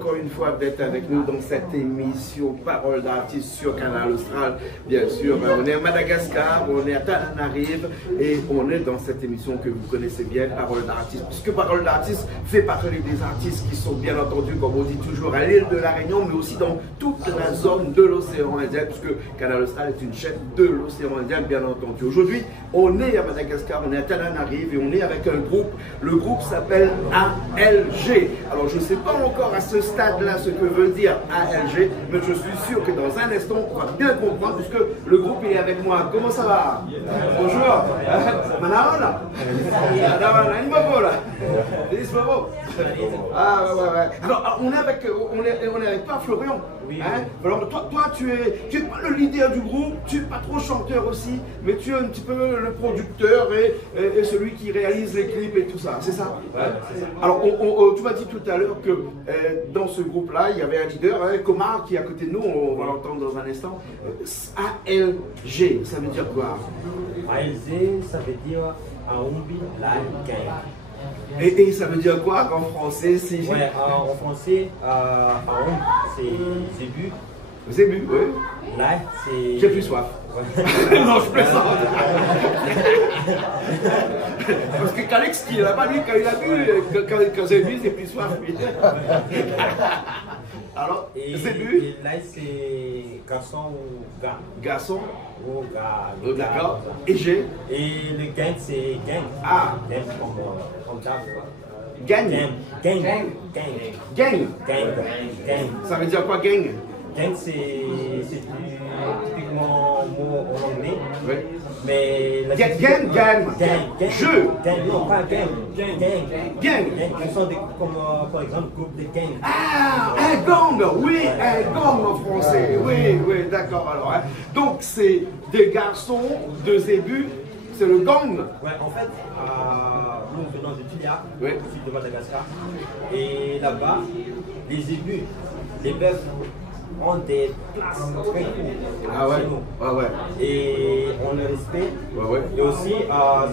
encore une fois d'être avec nous dans cette émission Parole d'artistes sur Canal Austral. Bien sûr, on est à Madagascar, on est à Tananarive et on est dans cette émission que vous connaissez bien, Parole d'artistes. Puisque Parole d'artistes fait partie des artistes qui sont bien entendu, comme on dit toujours, à l'île de la Réunion, mais aussi dans toute la zone de l'océan Indien, puisque Canal Austral est une chaîne de l'océan Indien, bien entendu. Aujourd'hui, on est à Madagascar, on est à Tananarive et on est avec un groupe. Le groupe s'appelle ALG. Alors, je ne sais pas encore à ce stade-là ce que veut dire ALG, mais je suis sûr que dans un instant, on va bien comprendre puisque le groupe est avec moi. Comment ça va? Bonjour. Manaona. Ah ouais. Alors, on est avec toi, Florian. Hein? Alors, toi tu es pas le leader du groupe, tu es pas trop chanteur aussi, mais tu es un petit peu le producteur et celui qui réalise les clips et tout ça, c'est ça? Ouais, c'est ça. Alors, tu m'as dit tout à l'heure que dans ce groupe-là, il y avait un leader, Komar, qui est à côté de nous, on va l'entendre dans un instant. ALG, ça veut dire quoi? ALG, ça veut dire Aumbi La Gang. Et ça veut dire quoi en français? Ouais, en français, Aumbi, c'est Zébu. Zébu, oui. Là, c'est... J'ai plus soif. Ouais. Non, je plaisante. Parce que Calix qui est là-bas, lui, quand il a vu, quand j'ai vu, j'ai plus soif. Alors, Zébu. Et là, c'est garçon ou gars. Garçon ou gars. D'accord. Et j'ai. Et le gang, c'est gang. Ah. Gang comme ça. Gang. Gang. Ça veut dire quoi, gang? Gang, c'est typiquement mot en anglais. Oui. Mais la gang. Jeu. Gang, non, pas gang. Gang. Ce sont comme par exemple groupe de gang. Ah, un gang, oui, un gang en français. Oui, d'accord alors. Hein. Donc c'est des garçons de Zébu, c'est le gang. Ouais, en fait, nous venons de Tulia, oui. Au sud de Madagascar. Et là-bas, les Zébus, les bœufs, ont des places très courtes. Ah ouais. Et on le respecte. Ouais. Et aussi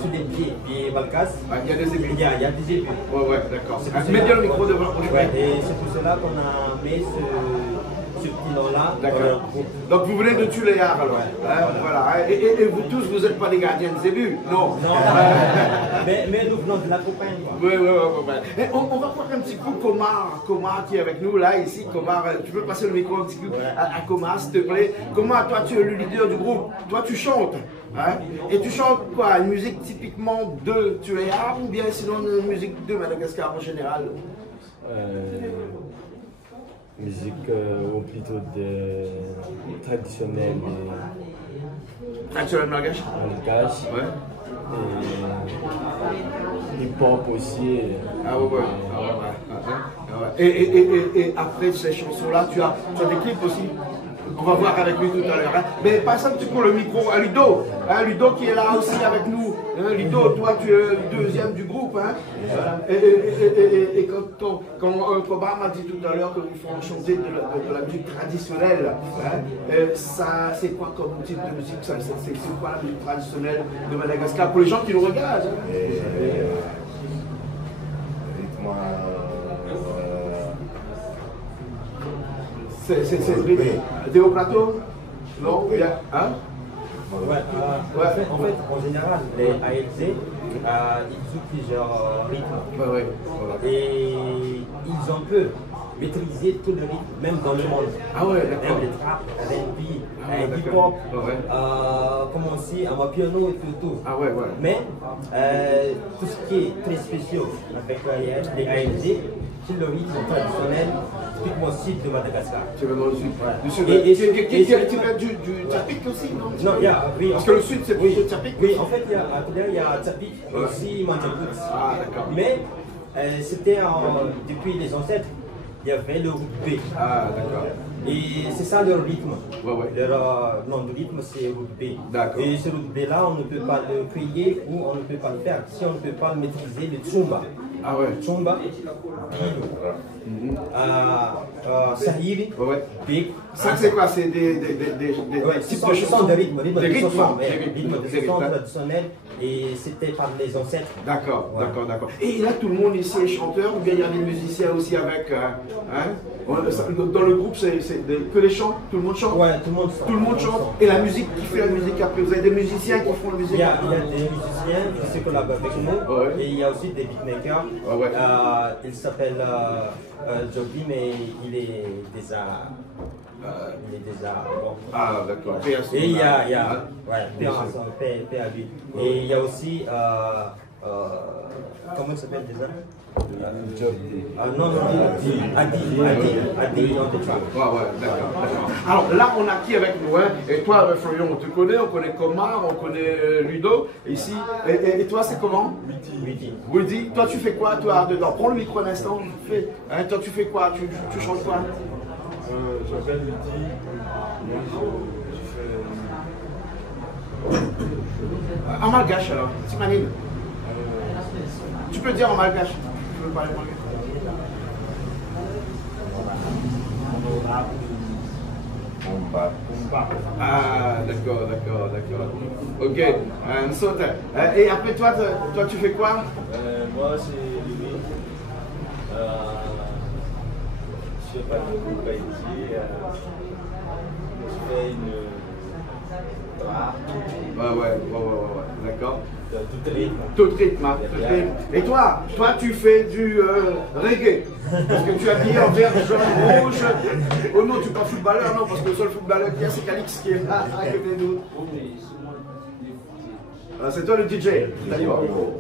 sur les pieds balkas. Il y a des ébus. Il y a des ébus. Ouais, d'accord. Mets bien le micro devant. Ouais, et c'est pour cela qu'on a mis ce petit nom-là. D'accord. Donc vous venez de Tuléar alors. Voilà. Et vous tous, vous n'êtes pas des gardiens de Zébu? Non. Mais nous venons de la campagne. Oui. On va voir un petit coup Komar qui est avec nous là, ici. Komar, tu peux passer le micro un petit peu à Komar, s'il te plaît. Komar, toi tu es le leader du groupe. Toi tu chantes. Hein? Et tu chantes quoi? Une musique typiquement de Tuléar ou bien sinon une musique de Madagascar en général? Musique ou plutôt traditionnelle. Traditionnelle malgache? Malgache. Ouais. Et hip-hop aussi. Et après ces chansons-là, tu as des clips aussi. On va voir avec lui tout à l'heure. Hein. Mais passe un petit peu le micro à Ludo. Hein, Ludo qui est là aussi avec nous. Hein, Ludo, toi tu es le deuxième du groupe. Hein. Et quand Kobar m'a dit tout à l'heure que vous faites chanter de la musique traditionnelle, hein, ça c'est quoi comme type de musique? C'est quoi la musique traditionnelle de Madagascar pour les gens qui nous regardent? C'est Déo Plateau? Non? Hein? En général, les ALZ, ils jouent plusieurs rythmes. Et ils ont pu maîtriser tout le rythme, même dans le monde. Ah ouais, d'accord. Même les trap, R&B, hip-hop, commencer à piano et tout. Ah ouais. Mais tout ce qui est très spécial avec les ALZ, c'est le rythme traditionnel, typiquement sud de Madagascar. Tu vas dans le sud. Tu vas du Tchapik aussi, non? Non, oui. Parce que le sud, c'est plutôt Tchapik. Oui, en fait, il y a Tchapik, aussi Mandjakout. Ah, d'accord. Mais c'était depuis les ancêtres, il y avait le roupé. Ah, d'accord. Et c'est ça leur rythme. Ouais. Leur nom de rythme, c'est roupé. D'accord. Et ce roupé-là, on ne peut pas le créer ou on ne peut pas le faire si on ne peut pas maîtriser le tsumba. Ah ouais. Tsumba, Sahiri, Big. Ça, c'est quoi? C'est des types de chansons de rythme, rythme de chansons traditionnels et c'était par les ancêtres. D'accord. Et là, tout le monde ici est chanteur ou bien il y a des musiciens aussi avec hein? Dans le groupe, c'est que les chants, tout le monde chante. Ouais, tout le monde chante. Tout le monde chante. Et la musique, qui fait la musique après? Vous avez des musiciens qui font la musique? Il y a des musiciens qui se collaborent avec nous. Ouais. Et il y a aussi des beatmakers. Ouais. Il s'appelle Joby, mais il est déjà. Bon. Ah, d'accord. Et il y a paix à lui. Et il y a aussi comment il s'appelle déjà? Non, Adi on the track. Ouais, d'accord. Alors là, on a qui avec nous, hein? Et toi, Florian, on te connaît, on connaît Comar, on connaît Ludo, ici. Et toi, c'est comment? Woody. Toi, tu fais quoi, toi, dedans? Prends le micro un instant. Hein, toi, tu fais quoi? Tu chantes quoi? J'appelle Ludy. Moi, je fais. En malgache, alors. T'imagines? Tu peux dire en malgache. Tu veux parler malgache? Ah, d'accord. Ok. Et après toi, tu fais quoi? Moi, c'est Louis. Je fais pas de groupe Haïti. Je fais une. Ouais, d'accord. Tout rythme. Et toi, tu fais du reggae. Parce que tu es habillé en vert, jaune, rouge. Oh non, tu n'es pas footballeur, non, parce que le seul footballeur qu'il y a, c'est Calix qui est là, à côté de nous. C'est toi le DJ,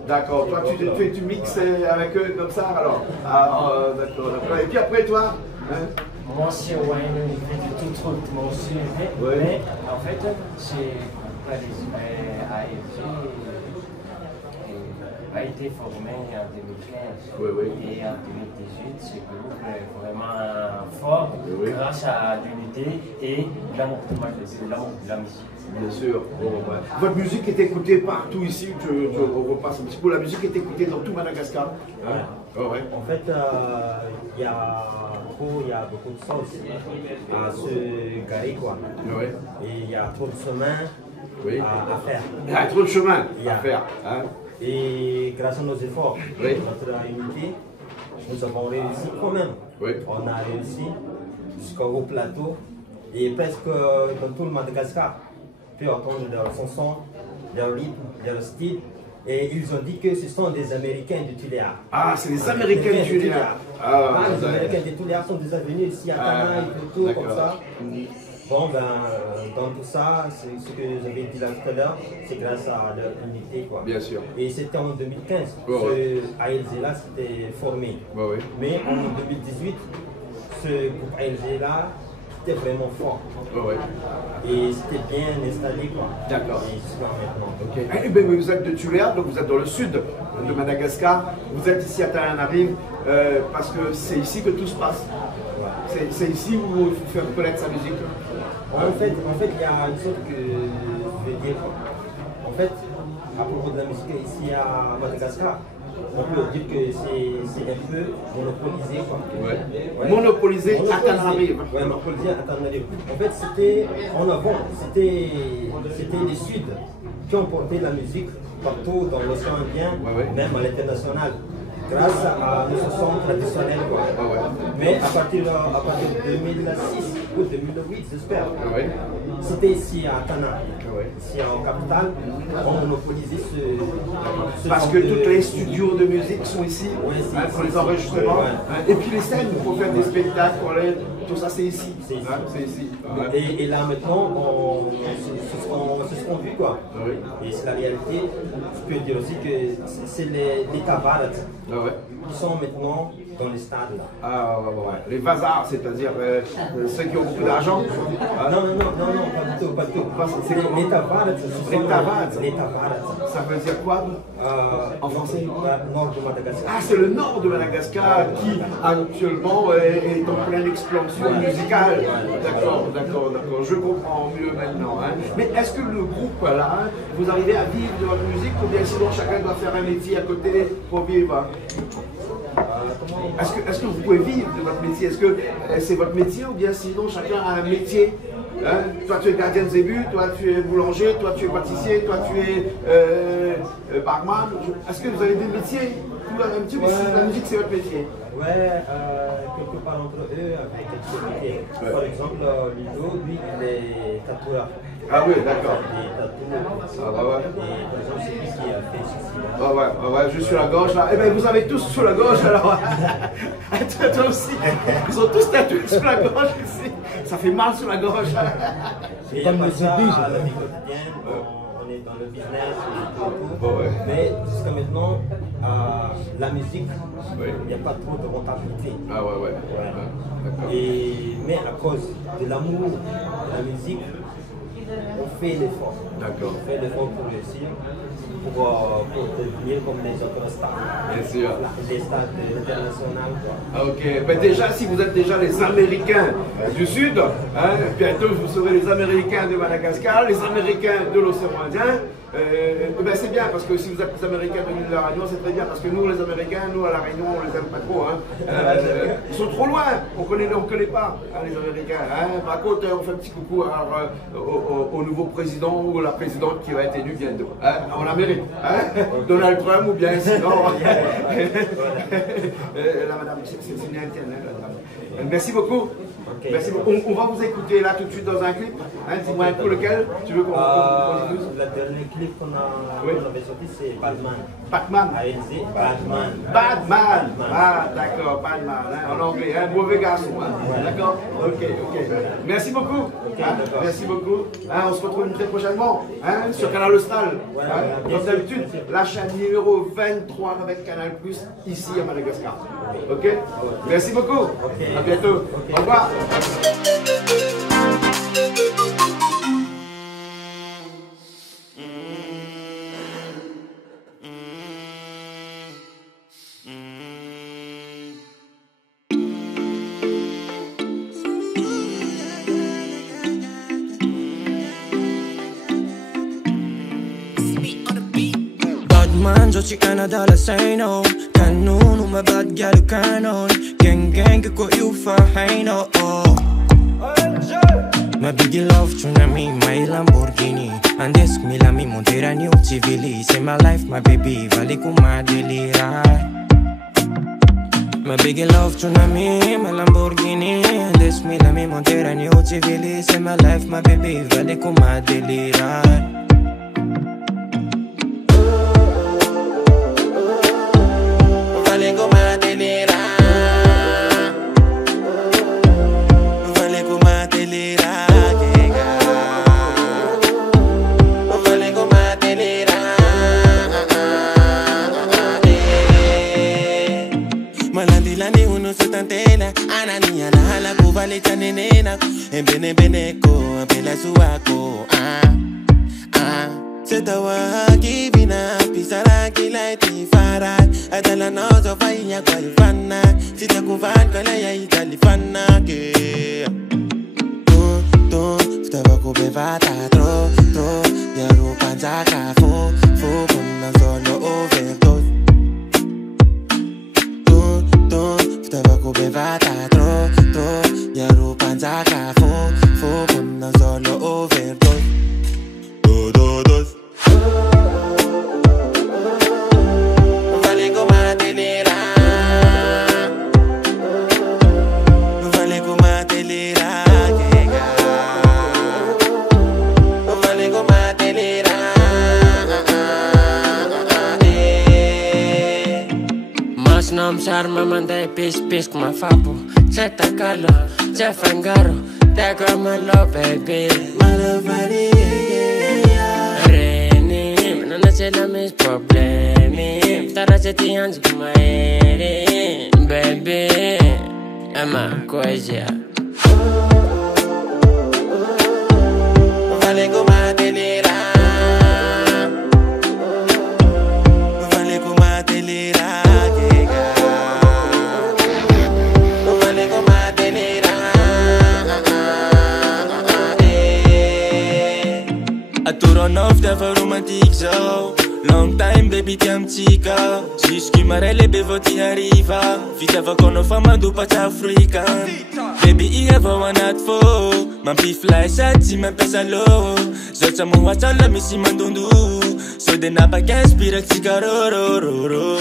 d'accord. Toi, tu mixes avec eux comme ça, alors. D'accord. Et puis après, toi, hein? Moi aussi, ouais, il fait de tout truc, moi aussi, mais en fait, c'est AFG a été formé en 2015 et en 2018, ce groupe est vraiment fort grâce à l'unité et l'amour de la musique. Bien sûr. Votre musique est écoutée partout ici, on repasse un petit peu. La musique est écoutée dans tout Madagascar. Ouais. En fait, il y a beaucoup de sens à se garer, quoi. Ouais. Et il y a trop de chemin à faire. Il y a trop de chemin à faire. Hein? Et grâce à nos efforts, notre unité, nous avons réussi quand même. On a réussi jusqu'au plateau et presque dans tout le Madagascar. Tu peux entendre leur chanson, leur rythme, leur style. Et ils ont dit que ce sont des Américains du Tuléar. Ah, c'est les Américains du Tuléar. Les Américains du Tuléar sont déjà venus ici à Tana et tout comme ça. Bon, dans tout ça, c'est ce que j'avais dit là tout à l'heure, c'est grâce à leur unité, quoi. Bien sûr. Et c'était en 2015 ce ALG là s'était formé. Mais en 2018, ce groupe ALG là était vraiment fort. Et c'était bien installé, quoi. D'accord. Et jusqu'à maintenant. Ok. Eh bien, vous êtes de Tuléar, donc vous êtes dans le sud de Madagascar. Vous êtes ici à Tananarive parce que c'est ici que tout se passe. C'est ici où il faut faire connaître sa musique. En fait, il y a une chose que je veux dire. En fait, à propos de la musique ici à Madagascar, on peut dire que c'est un peu monopolisé, quoi. Monopolisé à Tananarive. Oui, monopolisé à Tananarive. En fait, c'était en avant, c'était les Suds qui ont porté la musique partout dans l'océan Indien, même à l'international, grâce à nos chansons traditionnelles, quoi. Mais à partir de 2006 ou 2008, j'espère, c'était ici à Tana, ici en capitale, on monopolisait ce parce que tous les studios de musique sont ici, pour les enregistrements, et puis les scènes pour faire des spectacles, tout ça c'est ici. C'est ici. Et là maintenant, c'est ce qu'on vit, quoi. Et c'est la réalité. Je peux dire aussi que c'est les tabards qui sont maintenant dans les stades là. Les vasards, c'est-à-dire ceux qui ont beaucoup d'argent. Non, pas du tout. Les tabards, ce sont les tabards. Ça veut dire quoi en français? Nord de Madagascar. Ah, c'est le nord de Madagascar qui actuellement est en pleine expansion musicale. D'accord. Je comprends mieux maintenant. Hein. Mais est-ce que le groupe là, vous arrivez à vivre de votre musique ou bien sinon chacun doit faire un métier à côté pour vivre? Est-ce que vous pouvez vivre de votre métier? Est-ce que c'est votre métier ou bien sinon chacun a un métier? Hein? Toi tu es gardien de zébu, toi tu es boulanger, toi tu es pâtissier, toi tu es barman. Est-ce que vous avez des métiers? un petit peu, la musique c'est votre métier. Ouais, quelque part entre eux, avec quelques métiers. Ouais. Par exemple, Ludo, lui, il est tatoueur. Ah oui, d'accord. Des tatous. Ah bah ouais. Et par exemple, c'est lui qui a fait ceci. Ah ouais, ah ouais, je suis la gorge là. Eh bien, vous avez tous sur la gorge alors. Toi aussi. Ils ont tous tatoué sur la gorge ici. Ça fait mal sur la gorge. Et comme ça, à la vie quotidienne, on est dans le business et tout. Ouais. Mais jusqu'à maintenant, la musique, Oui. il n'y a pas trop de rentabilité. Ah ouais, ouais. Ouais. D'accord. Mais à cause de l'amour de la musique, on fait l'effort. D'accord. On fait l'effort pour réussir, pour devenir comme les autres stars. Bien sûr. Les stars internationales. Ah, ok. Ben déjà, si vous êtes déjà les Américains du Sud, hein, bientôt vous serez les Américains de Madagascar, les Américains de l'océan Indien. Ben c'est bien parce que si vous êtes les Américains de la Réunion, c'est très bien parce que nous, les Américains, nous à la Réunion, on les aime pas trop. Hein. Ils sont trop loin. On connaît pas hein, les Américains. Hein. Par contre, on fait un petit coucou au nouveau président ou la présidente qui va être élue bientôt. Hein, en Amérique. Hein. Donald Trump ou bien sinon. La madame, c'est une indienne. Hein, la dame. Merci beaucoup. Okay. Merci beaucoup. On va vous écouter là tout de suite dans un clip. Hein, dis-moi un peu lequel. Tu veux qu'on dise? Le dernier clip qu'on avait sorti, c'est Batman. Batman. ANZ, Batman. Batman. Ah, d'accord, Batman. Hein, en anglais, hein, mauvais garçon. Hein. Ouais. D'accord. Ok, ok. Merci beaucoup. Okay, hein, merci beaucoup. Hein, on se retrouve très prochainement hein, sur Canal Austral. Ouais, hein, comme d'habitude, la chaîne numéro 23 avec Canal+, ici à Madagascar. Ok. Merci beaucoup. Okay. À bientôt. Okay. Au revoir. Man, just you $1 say no. Kanunu, my bad gal, canon. Gang, gang, ko you for no. Oh. My big love, tsunami, my Lamborghini. And this Mila, mi montera new civili. Say my life, my baby, vale com my delira. My big love, tsunami, my Lamborghini. And this Mila, mi montera new civili. Say my life, my baby, vale com my delira. Vale com a delirar. Vale com a delirar. Vale com a delirar. Malandilani uno sutantela. Anania na hala ku vale chanenena. Embene beneko apela suako. Setawaki bina pisara kilaiti farak adala nozo fanya kwalifana sita kuvan kala ya italifana ke to futaba bevata tro ya rupanza ka fo kuna solo overdose to futaba bevata tro ya rupanza ka fo kuna solo overdose dos. Vale com a delirar. Vale com a delirar. Vale com a delirar. Mas não me charma, mandei pis com uma fapo. Cê tá calo, cê fangaro. Te como lo baby. Maravilha. C'est la mes problèmes. T'as cette hands comme ma baby. Ama coisa. Vale com a delirar. Vale com a delirar. Vale com a delirar. I to run off the romantique so long time baby ti am chica. Jusqu'à marelle bevoti arriva. Vita va con fama du pacha Africa. Baby I have one at fo. Man pi fly set si man pesa low. Zolta mo watala mi si mandundu. So de na pa gaspira tigaro ro ro ro.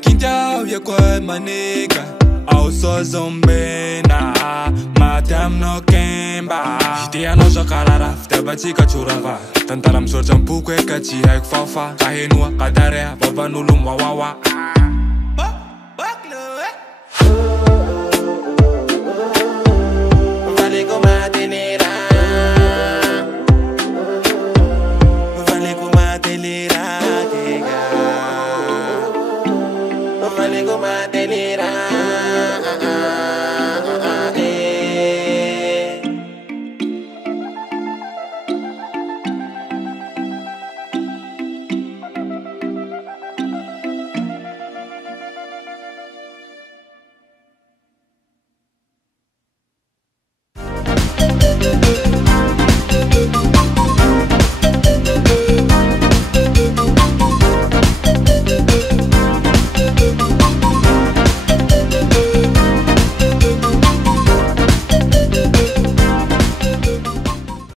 kinta ya kwa manika au so zombena matam no kemba hiti ano shakarara ftaba chika churava tantaram sorcham puke kachi haik fafa kahenua kadare baba nulum wawawa